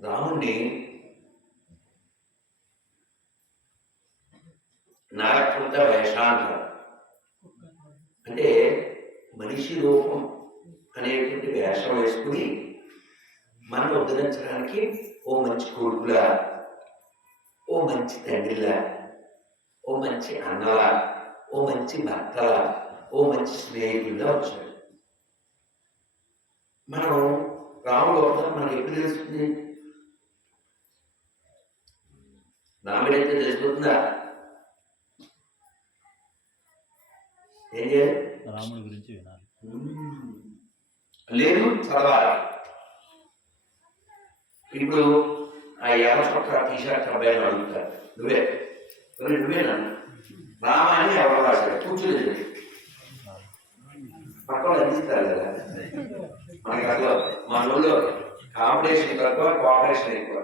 రాముణ్ణి నారకృత వేషాంతరం అంటే మనిషి రూపం అనేటువంటి వేషం వేసుకుని మనం ఉద్ధరించడానికి ఓ మంచి కొడుకులా ఓ మంచి తండ్రిలా ఓ మంచి అన్నలా ఓ మంచి భర్తలా ఓ మంచి స్నేహితుడిలా వచ్చాడు. మనం రాముడు అవుతాం మనకి ఎప్పుడు తెలుస్తుంది? రాముడైతే తెలిసిపోతుందా ఏం చేయాలి? రాముడి గురించి వినాలి. లేదు చదవాలి. ఇప్పుడు ఆ ఎర్ర చొక్క టీషర్ట్ అబ్బాయిని అడుగుతారు నువ్వే. మరి నువ్వేనా? రామ అని ఎవరు రాశారు? కూర్చోలేదు. పక్కన అందిస్తారు కదా? మనకి అసలు మన ఊళ్ళో కాంపిటీషన్ కోఆపరేషన్ ఎక్కువ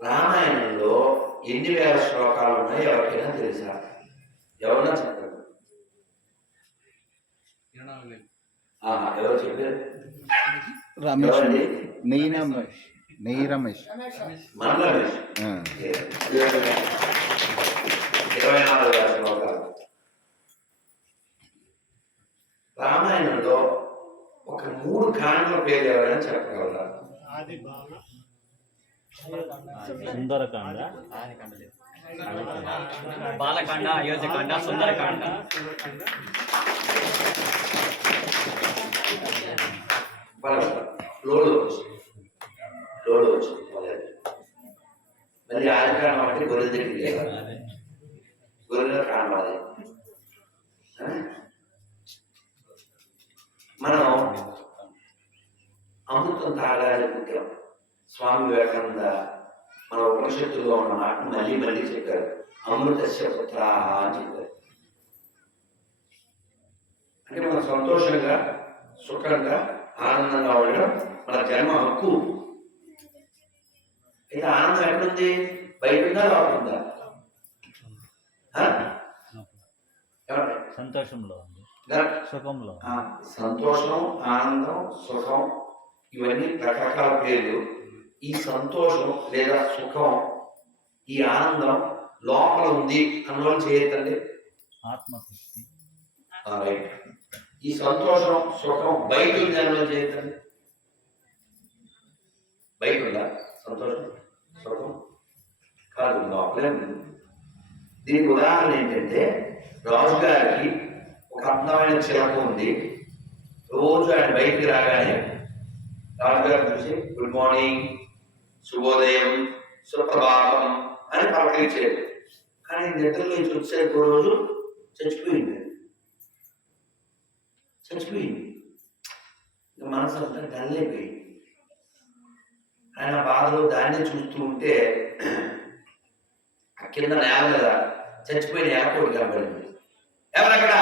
రామాయణంలో ఎన్ని వేల శ్లోకాలు ఉన్నాయో ఎవరికైనా తెలుసా? ఎవరు చెప్పారు? రమేష్. నెయ్యి రమేష్. నెయ్యి రమేష్. మన రమేష్. ఆ. ఇరవై నాలుగు వేల శ్లోకాలు రామాయణంలో ఒక మూడు కాండల పేరు ఎవరైనా చెప్పగలరా? సుందరకాండ. బాలకాండ అయోధ్యకాండ సుందరకాండ. లోడు వచ్చింది లోడు వచ్చింది మొదలు మళ్ళీ ఆదికాండం అంటే గొర్రెల దగ్గరికి వెళ్ళాలి గొర్రెల కాండం అది మనం అమృతం తాగాలి ముఖ్యం స్వామి వివేకానంద మన ఉపనిషత్తులో ఉన్న మాట మళ్ళీ మళ్ళీ చెప్పారు. అమృతస్య పుత్రాహ అని చెప్పారు. అంటే మనం సంతోషంగా సుఖంగా ఆనందంగా ఉండడం మన జన్మ హక్కు. అయితే ఆనందం ఎక్కడుంది? బయట ఉందా లోపల ఉందా ఆ? ఏమండి? సంతోషంలో సుఖంలో ఆ, సంతోషం ఆనందం సుఖం ఇవన్నీ రకరకాల పేర్లు. ఈ సంతోషం లేదా సుఖం ఈ ఆనందం లోపల ఉంది అన్నోళ్ళు చేయొద్దండి. ఆత్మతృప్తి. ఈ సంతోషం సుఖం బయట ఉంది అన్నోళ్ళు చేయొద్దండి బయట ఉందా? సంతోషం సుఖం? కాదు లోపలే ఉంది. దీనికి ఉదాహరణ ఏంటంటే రాజుగారికి ఒక అందమైన చిలక ఉంది. రోజు ఆయన బయటికి రాగానే రాజుగారు చూసి గుడ్ మార్నింగ్ శుభోదయం సుప్రభాతం అని పలకరించేది. కానీ నిద్ర నుంచి వచ్చే రోజు చచ్చిపోయింది. చచ్చిపోయింది ఇక మనసు అంతా డల్ అయిపోయింది ఆయన బాధలో దాన్ని చూస్తూ ఉంటే ఆ కింద నేల మీద చచ్చిపోయిన ఏర్పోటు కనబడింది. ఎవరక్కడ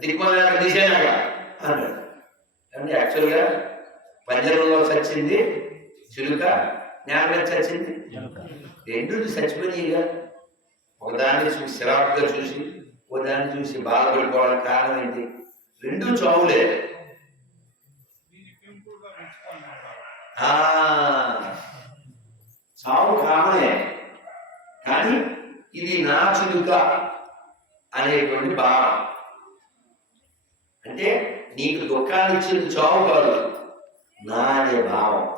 దిక్కుమల తీసేనాక అన్నాడు. అంటే యాక్చువల్గా పంజరంలో చచ్చింది చిలుక నేల మీద చచ్చింది? రెండు చచ్చిపోయినాయిగా. ఒకదాన్ని చూసి సిరాకుగా చూసి ఒకదాన్ని చూసి బాధపడిపోవడానికి కారణం ఏంటి? రెండు చావులే. ఆ, చావు కామనే. కానీ ఇది నా చిలుక అనేటువంటి భావం. అంటే నీకు దుఃఖాన్ని ఇచ్చింది చావు కాదు నా అనే భావం.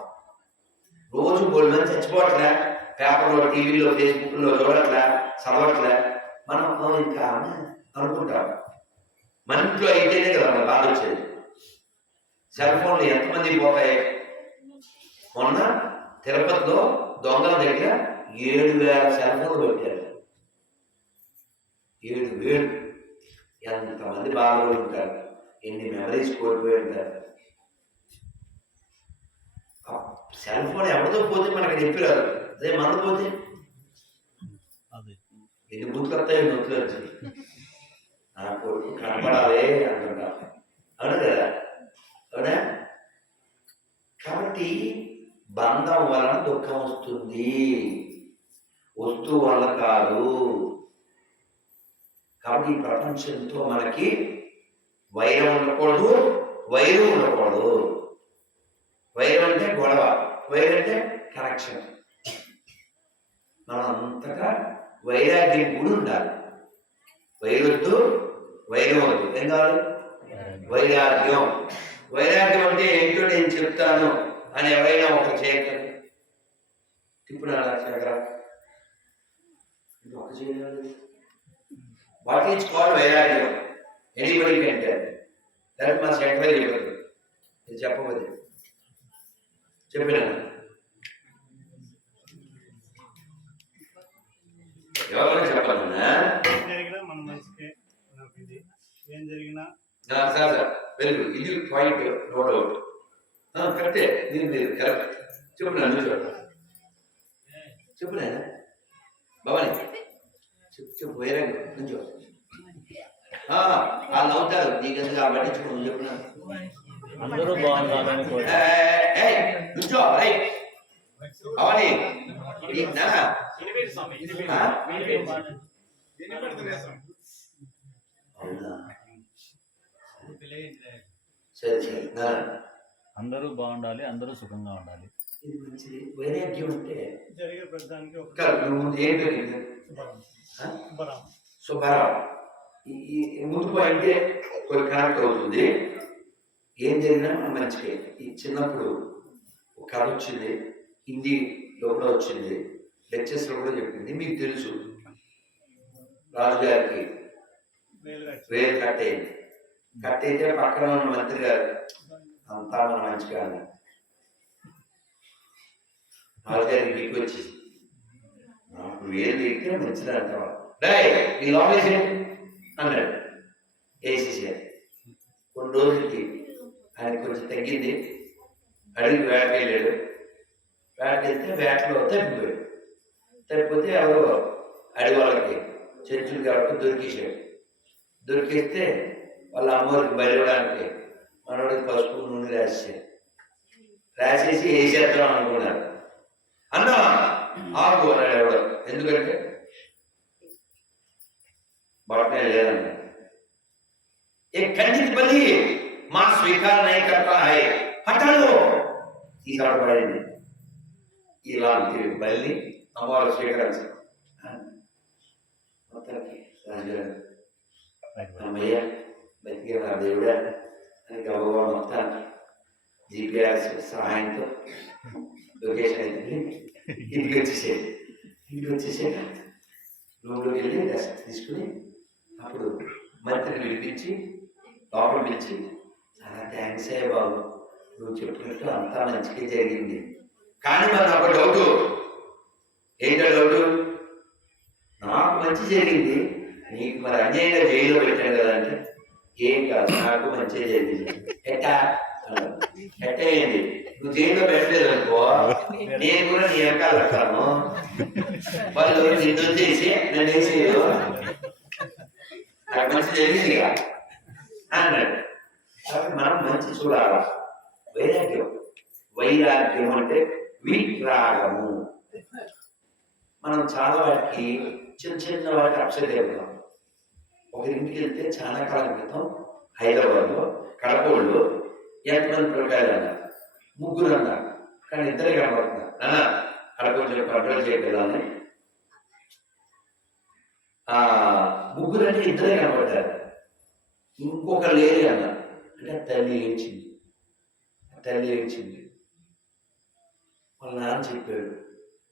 రోజు మూడు మంది చచ్చిపోవట్లే పేపర్లో టీవీలో ఫేస్బుక్లో చూడట్లే చదవట్లే. మనం ఇంకా అనుకుంటాం. మన ఇంట్లో అయితేనే కదా మన బాధ వచ్చేది. సెల్ ఫోన్లు ఎంతమంది పోతాయి? మొన్న తిరుపతిలో దొంగల దగ్గర ఏడు వేల సెల్ ఫోన్లు పెట్టారు. ఏడు వేలు. ఎంతమంది బాధలు ఉంటారు? ఎన్ని మెమరీస్ కోల్పోయి ఉంటారు? సెల్ ఫోన్ ఎవరితో పోతే మనకి చెప్పిరాదు అదే మంద పోతే ఇది బూతులు నొప్పులు వచ్చింది నా కొడుకు కనపడాలి అంటుంటా అవును కదా? అవునా? కాబట్టి బంధం వలన దుఃఖం వస్తుంది. వస్తువు వల్ల కాదు. కాబట్టి ఈ ప్రపంచంతో మనకి వైరం ఉండకూడదు వైరం ఉండకూడదు. వైరం అంటే గొడవ వైరం అంటే కనెక్షన్ మనం అంతగా వైరాగ్యం కూడా ఉండాలి. వైరుద్దు వైరవద్దు ఏం కావాలి? వైరాగ్యం. వైరాగ్యం అంటే ఏంటో నేను చెప్తాను అని ఎవరైనా ఒకరు చేయగలరు ఇప్పుడు అలా చేయగలరా ఒక చేయగలరు వాట్ ఈజ్ కాల్డ్ వైరాగ్యం? ఎనీబడి కంటే దానికి మా శంకరే చెప్పదు ఇది చెప్పవద్దు చెప్పినాను. ఎవరైనా చెప్పాలన్నా ఏం జరిగినా ఇది. ఏం జరిగినా సార్ సార్ వెరీ గుడ్. ఇది పాయింట్ నో డౌట్. కరెక్టే. ఇది మీరు కరెక్ట్. చెప్పు నన్ను చూడ. చెప్పు నాయన భవాని. చెప్పు చెప్పు వేరే నుంచో వాళ్ళు నవ్వుతారు. నీకు ఎందుకు ఆ పట్టించుకోండి చెప్పు నా. అందరూ ఏ, నుంచో భవాని అందరూ బాగుండాలి అందరూ సుఖంగా ఉండాలి. ఇది మంచిది. వైరాగ్యం అంటే? జరిగే ఒక శుభరాం ఈ ముందు పాయింటే కొన్ని కనెక్ట్ అవుతుంది ఏం జరిగినా మన మంచిగా ఈ చిన్నప్పుడు ఒక కథ వచ్చింది. హిందీలో కూడా వచ్చింది. లెక్చర్స్లో కూడా చెప్పింది. మీకు తెలుసు. రాజుగారికి వేలు కట్ అయింది. కట్ అయితే పక్కన ఉన్న మంత్రి గారు అంతా మన మంచిగా కాదు. రాజుగారికి మీకు వచ్చింది. నాకు వేలు తీస్తే మంచిది అంటావా? డై నీ లోపలేసి అన్నాడు వేసేసారు కొన్ని రోజులకి ఆయన కొంచెం తగ్గింది. అడిగి వేటకి వెళ్ళాడు. వేటకి వెళ్తే వేటలో తప్పిపోయాడు. సరిపోతే ఎవరు అడివాళ్ళకి చెట్లు కాబట్టి దొరికేసాడు దొరికిస్తే వాళ్ళ అమ్మవారికి బలివ్వడానికి మనవాడికి పసుపు నూనె రాసేసాడు రాసేసి వేసేద్దాం అనుకున్నారు. అన్నా ఆకు అన్నాడు ఎవడు. ఎందుకంటే? బట్టనే లేదన్నా. ఏ ఖండిత బలి మా స్వీకార నాయకత్వ హై. హఠాలో తీసాడు పడింది. ఇలా బల్లి అమ్మవారు స్వీకరించారు. మొత్తానికి రాజుగారు బతికే నా దేవుడా అని గౌరవం మొత్తానికి జిపిఆర్ఎస్ సహాయంతో లొకేషన్ అయితే ఇంటికి వచ్చేసేది ఇంటికి వచ్చేసాక రూమ్లోకి వెళ్ళి రెస్ట్ తీసుకుని అప్పుడు మంత్రిని పిలిపించి లోపల పిలిచి చాలా థ్యాంక్స్ అయ్యా బాబు. నువ్వు చెప్పినట్టు అంతా మంచిగా జరిగింది. కానీ మరి నాకు డౌట్. ఏంటో డౌట్ నాకు మంచి జరిగింది. నీకు మరి అన్యాయంగా జైల్లో పెట్టాను కదా అంటే? ఏం కాదు నాకు మంచి జరిగింది. ఎట్టా ఎట్ట అయింది నువ్వు జైల్లో పెట్టలేదు అనుకో నేను కూడా నీ వెనకాల వస్తాను వాళ్ళు నిన్ను వచ్చేసి నన్ను వేసేయరు నాకు మంచి జరిగింది ఇక అన్నాడు మనం మంచి చూడాలి? వైరాగ్యం. వైరాగ్యం అంటే విరాగము. మనం చాలా వాటికి చిన్న చిన్న వాటికి అప్సెట్ అయిపోతాం ఒక ఇంటికి వెళ్తే చాలా కాలం క్రితం హైదరాబాద్లో కడపళ్ళు ఎంతమంది పిల్లకాయలు అన్నారు ముగ్గురు అన్నారు కానీ ఇద్దరే కనబడుతున్నారు అన్న అక్కడ కొంచెం కంట్రోల్ చేయగలని ఆ ముగ్గురు అంటే ఇద్దరే కనబడ్డారు ఇంకొక లేరు అన్న అంటే తల్లి ఏడ్చింది. తల్లి ఏడ్చింది. వాళ్ళ నాన్న చెప్పాడు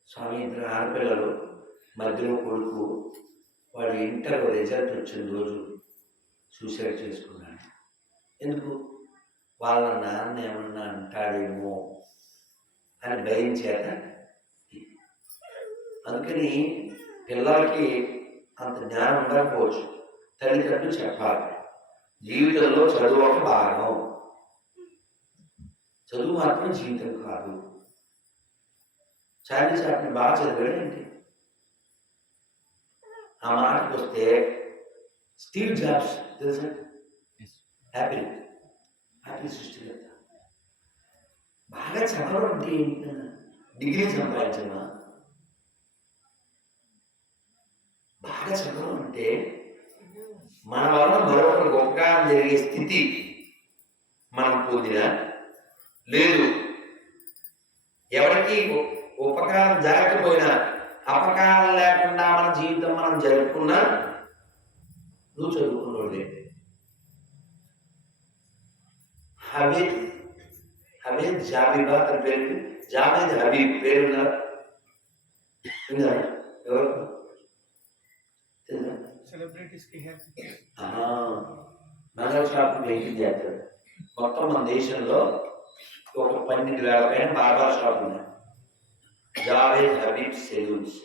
స్వామి ఇద్దరు ఆడపిల్లలు మధ్యలో కొడుకు వాడు ఇంటర్ రిజల్ట్ వచ్చిన రోజు సూసైడ్ చేసుకున్నాడు. ఎందుకు? వాళ్ళ నాన్న ఏమన్నా అంటాడేమో అని భయం చేత అందుకని పిల్లలకి అంత జ్ఞానం ఉండకపోవచ్చు. తల్లిదండ్రులు చెప్పాలి. జీవితంలో చదువు ఒక భాగం. చదువు మాత్రం జీవితం కాదు. చార్లీ చాప్లిన్ బాగా చదివాడు ఏంటి ఆ మాటకు వస్తే స్టీవ్ జాబ్స్ తెలుసా? హ్యాపీ హ్యాపీ సృష్టికర్త బాగా చదవడం అంటే? డిగ్రీ సంపాదించమా బాగా చదవడం అంటే మన వలన మరొకరు ఉపకారం జరిగే స్థితి మనం పొందినా? లేదు. చదువుకున్నోడే హబీబ్ హబీబ్ జాబీబా తన పేరు జాబీద్ హబీబ్ పేరు ఉన్నారు విన్నారా? ఎవరు తెలుసా? సెలబ్రిటీస్ కి హెల్ప్ ఆ, నగర షాప్ మెయింటైన్ చేస్తాడు మొత్తం మన దేశంలో ఒక పన్నెండు వేల పైన బార్బర్ షాప్ ఉన్నాయి జావేద్ హబీబ్ సెలూన్స్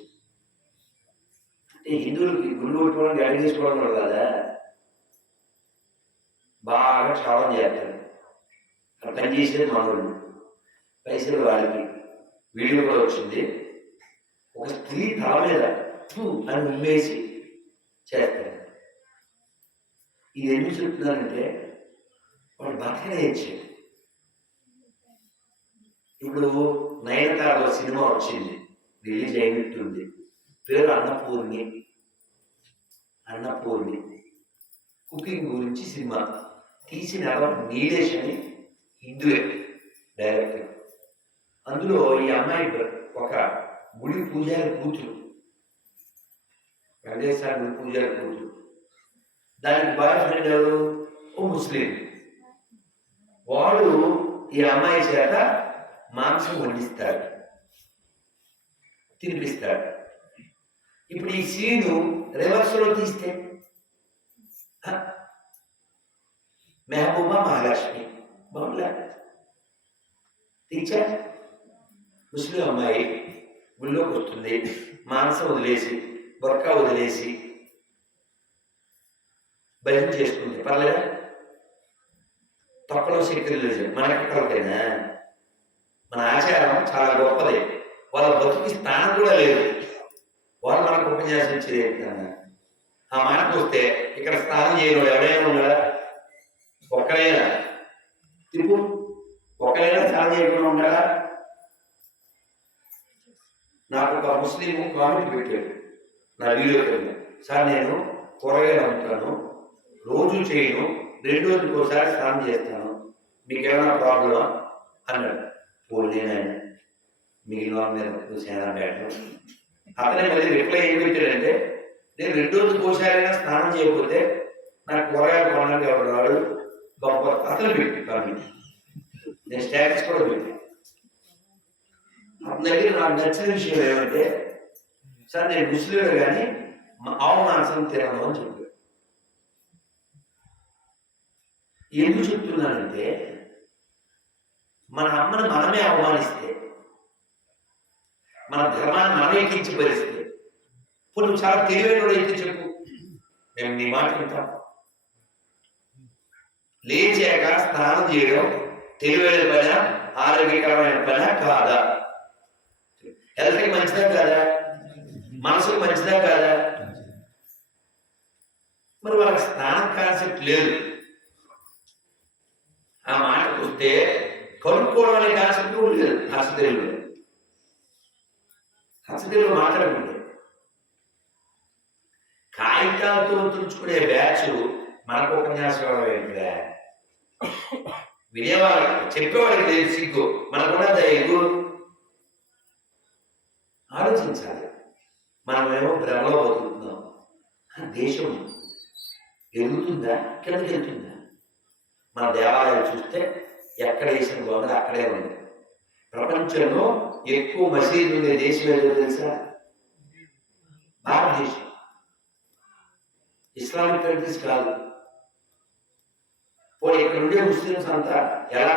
ఈ హిందువులకి గుండు కొట్టుకోవడం గాలి తీసుకోవడం కదా బాగా క్షామం చేస్తారు. అక్కడ పని చేసేది మనోళ్ళు పైసలు వాళ్ళకి వీడియో కూడా వచ్చింది. ఒక స్త్రీ తల మీద అని ఉమ్మేసి చేస్తారు. ఇది ఎందుకు చెప్తున్నారంటే వాడు బతకనేయచ్చు ఇప్పుడు నయనతారలో సినిమా వచ్చింది. రిలీజ్ అయినట్టుంది. పేరు అన్నపూర్ణి. అన్నపూర్ణి. కుకింగ్ గురించి సినిమా. తీసిన నీలేష్ అని హిందువే డైరెక్టర్. అందులో ఈ అమ్మాయి ఒక గుడి పూజారి కూతురు. వెంకటేశ్వర గుడి పూజారి కూతురు. దానికి బాయ్ ఫ్రెండ్ ఎవరు? ఓ ముస్లిం. వాడు ఈ అమ్మాయి చేత మాంసం వండిస్తాడు తినిపిస్తాడు ఇప్పుడు ఈ సీను రివర్స్లో తీస్తే మెహబూబా మహాలక్ష్మి. బాగుందా? తీర్చా? ముస్లిం అమ్మాయి గుళ్ళోకి వస్తుంది మాంసం వదిలేసి బొక్క వదిలేసి భయం చేసుకుంది. పర్లేదా? తొక్కలో శక్తులు లేదు మనకెక్కడికైనా మన ఆచారం చాలా గొప్పది. వాళ్ళ బతుకి స్థానం కూడా లేదు. వాళ్ళు మనకు ఉపన్యాసం ఇచ్చేది ఏంటన్నా? ఆ మాట వస్తే ఇక్కడ స్నానం చేయడం ఎవరైనా ఉన్నాడా ఒక్కరైనా. తిప్పు. ఒక్కరైనా స్నానం చేయకుండా ఉంటారా నాకు ఒక ముస్లిం కామెంట్ పెట్టాడు. నా వీడియో కింద. సార్ నేను కూరగాయలు అమ్ముతాను రోజు చేయను. రెండు రోజులకి ఒకసారి స్నానం చేస్తాను. మీకేమైనా ప్రాబ్లమా? అన్నాడు. పోలేనాయన మిగిలిన వాళ్ళ మీద నువ్వు స్నానం అతనే మళ్ళీ రిప్లై ఏం నేను రెండు రోజులకు ఒకసారైనా స్నానం చేయకపోతే నాకు కూరగాయలు కొనడానికి ఎవరు రాడు గొప్ప అతను పెట్టి కామెంట్ నేను స్టాటస్ కూడా పెట్టి అతని దగ్గర నాకు నచ్చిన విషయం ఏమంటే సార్ నేను ముస్లిం కానీ మా- ఆవు మాంసం తినను అని చెప్పాడు. ఎందుకు చెప్తున్నానంటే మన అమ్మని మనమే అవమానిస్తే మన ధర్మాన్ని తీచ్చి పరిస్థితి. ఇప్పుడు నువ్వు చాలా తెలివైన అయితే చెప్పు. మేము నీ మాట వింటాం. లేచాక స్నానం చేయడం తెలివైన పని ఆరోగ్యకరమైన పని కాదా? హెల్త్కి మంచిదా కాదా? మనసుకు మంచిదా కాదా? మరి వాళ్ళకి స్నానం కాన్సెప్ట్ లేదు. ఆ మాటకు వస్తే కనుక్కోవడం అనే కాన్సెప్ట్ లేదు. ఆసుపత్రిలో హస్తదేవుడు మాట్లాడకండి కాగితాలతో తుడుచుకునే బ్యాచ్ మనకు ఉపన్యాసం ఏంటిదా? వినేవాళ్ళకి చెప్పేవాడికి లేదు సిగ్గు. మనకున్నదా ఎగ్గు ఆలోచించాలి. మనమేమో భ్రమలో బతుకుతున్నాం. దేశం ఎదుగుతుందా? కిందకి వెళ్తుందా? మన దేవాలయాలు చూస్తే ఎక్కడ వేసిన బాగుంది అక్కడే ఉంది ప్రపంచంలో ఎక్కువ మసీదు ఉండే దేశం ఏదో తెలుసా? భారతదేశం. ఇస్లామిక్ కంట్రీస్ కాదు. పోనీ ఇక్కడ ఉండే ముస్లిమ్స్ అంతా ఎలా